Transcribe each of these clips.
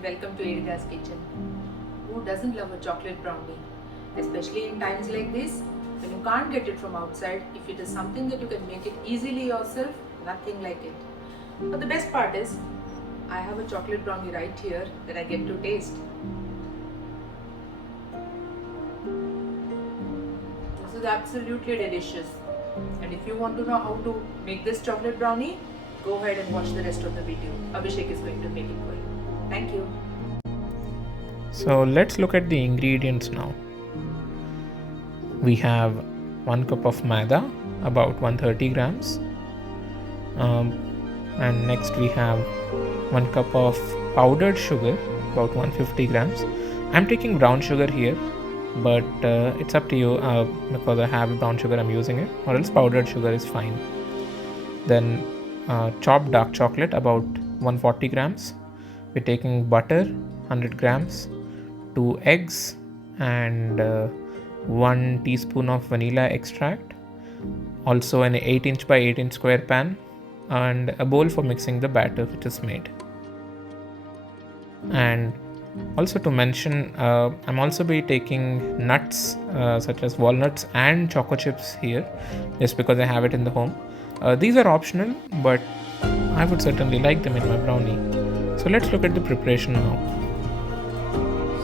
and welcome to Erida's Kitchen. Who doesn't love a chocolate brownie? Especially in times like this, when you can't get it from outside, if it is something that you can make it easily yourself, nothing like it. But the best part is, I have a chocolate brownie right here that I get to taste. This is absolutely delicious. And if you want to know how to make this chocolate brownie, go ahead and watch the rest of the video. Abhishek is going to make it for you. Thank you. So let's look at the ingredients now. We have 1 cup of maida, about 130 grams. And next we have 1 cup of powdered sugar, about 150 grams. I'm taking brown sugar here, but it's up to you because I have brown sugar I'm using it, or else powdered sugar is fine. Then chopped dark chocolate, about 140 grams. We're taking butter, 100 grams, 2 eggs, and 1 teaspoon of vanilla extract. Also an 8-inch by 8-inch square pan, and a bowl for mixing the batter which is made. And also to mention, I'm also be taking nuts such as walnuts and choco chips here, just because I have it in the home. These are optional, but I would certainly like them in my brownie. So let's look at the preparation now.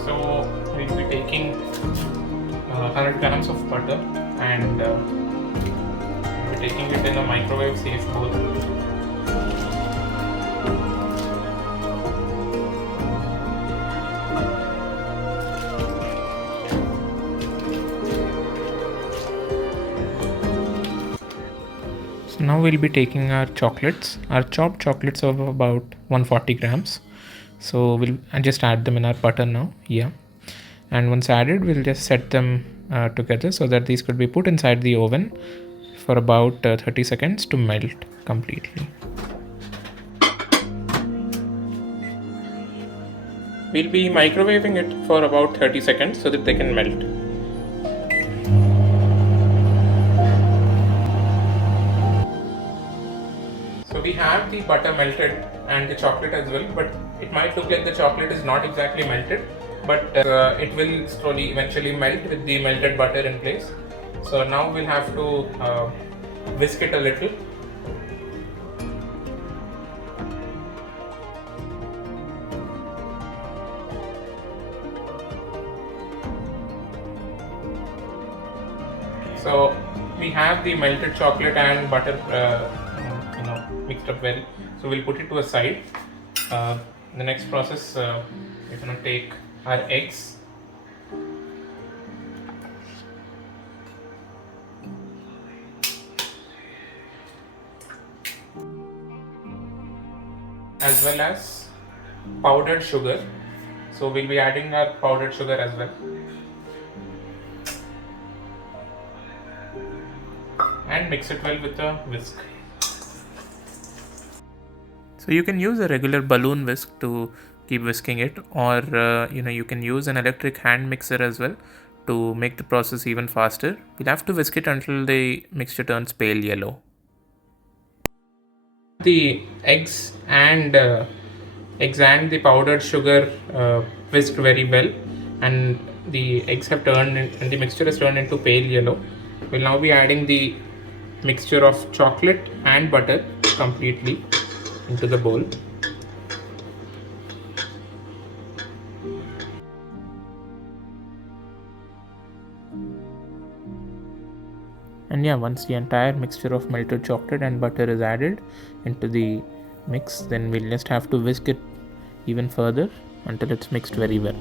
So we'll be taking 100 grams of butter, and we'll be taking it in a microwave safe bowl. So now we'll be taking our chocolates, our chopped chocolates of about 140 grams. So we'll just add them in our butter now. Yeah. And once added, we'll just set them together so that these could be put inside the oven for about 30 seconds to melt completely. We'll be microwaving it for about 30 seconds so that they can melt. So we have the butter melted and the chocolate as well, but it might look like the chocolate is not exactly melted, but it will slowly eventually melt with the melted butter in place. So now we'll have to whisk it a little. So we have the melted chocolate and butter mixed up well, so we'll put it to a side. The next process, we're going to take our eggs, as well as powdered sugar. So we'll be adding our powdered sugar as well, and mix it well with a whisk. So you can use a regular balloon whisk to keep whisking it, or you can use an electric hand mixer as well to make the process even faster. We'll have to whisk it until the mixture turns pale yellow. The eggs and the powdered sugar whisked very well, and the eggs have turned and the mixture has turned into pale yellow. We'll now be adding the mixture of chocolate and butter completely into the bowl. And yeah, once the entire mixture of melted chocolate and butter is added into the mix, then we'll just have to whisk it even further until it's mixed very well.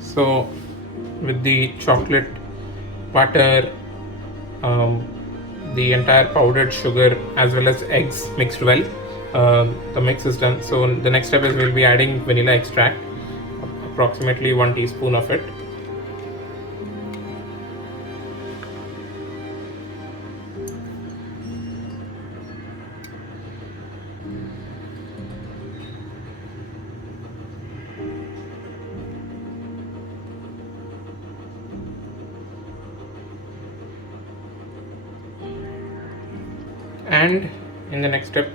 So with the chocolate, butter, the entire powdered sugar as well as eggs mixed well, the mix is done. So the next step is we'll be adding vanilla extract, approximately 1 teaspoon of it. And in the next step,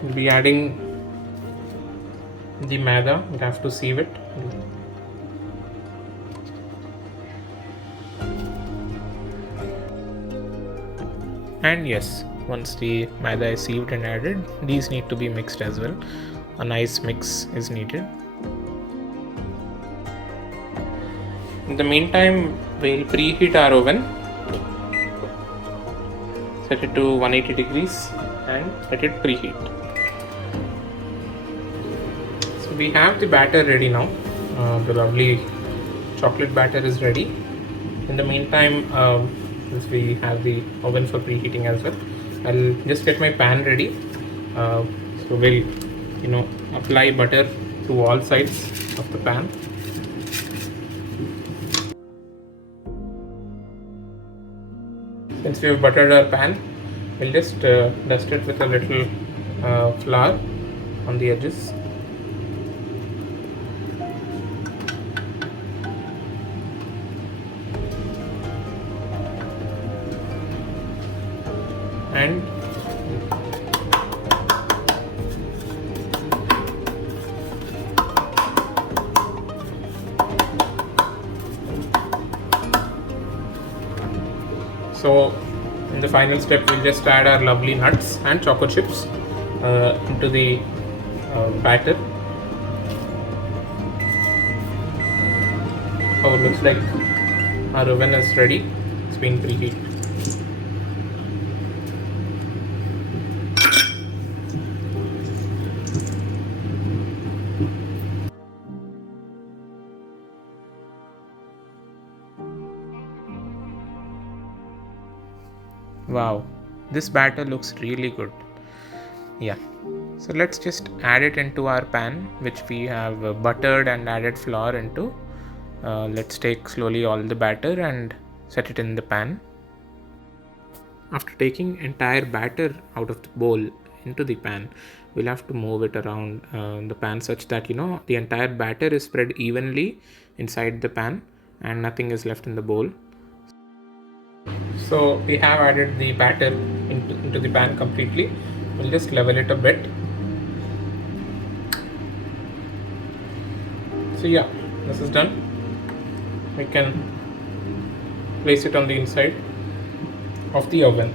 we'll be adding the maida. We'll have to sieve it. And yes, once the maida is sieved and added, these need to be mixed as well. A nice mix is needed. In the meantime, we'll preheat our oven. Set it to 180 degrees and let it preheat. So we have the batter ready now. The lovely chocolate batter is ready. In the meantime, since we have the oven for preheating as well, I'll just get my pan ready. So we'll apply butter to all sides of the pan. Since we have buttered our pan, we'll just dust it with a little flour on the edges. And so in the final step, we'll just add our lovely nuts and choco chips into the batter. Oh, looks like our oven is ready. It's been preheated. Wow, this batter looks really good. Yeah, so let's just add it into our pan, which we have buttered and added flour into. Let's take slowly all the batter and set it in the pan. After taking entire batter out of the bowl into the pan, we'll have to move it around the pan such that the entire batter is spread evenly inside the pan and nothing is left in the bowl. So we have added the batter into the pan completely. We'll just level it a bit. So yeah, this is done. We can place it on the inside of the oven.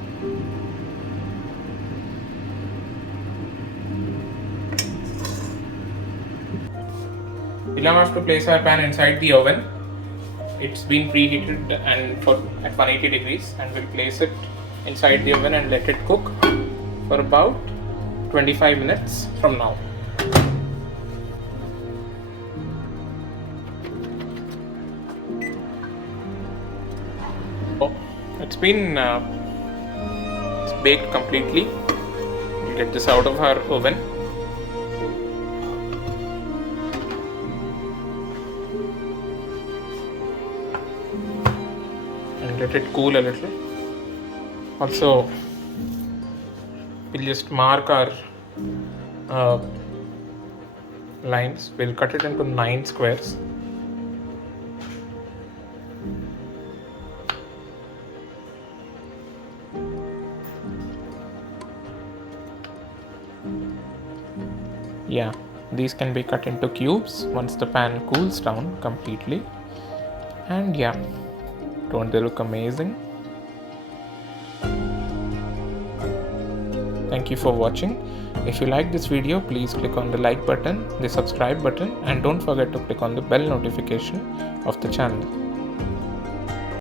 We now have to place our pan inside the oven. It's been preheated and at 180 degrees, and we'll place it inside the oven and let it cook for about 25 minutes from now. Oh, it's been it's baked completely. We'll get this out of our oven. Let it cool a little. Also, we'll just mark our lines. We'll cut it into 9 squares. Yeah, these can be cut into cubes once the pan cools down completely. And yeah, don't they look amazing? Thank you for watching. If you like this video, please click on the like button, the subscribe button, and don't forget to click on the bell notification of the channel.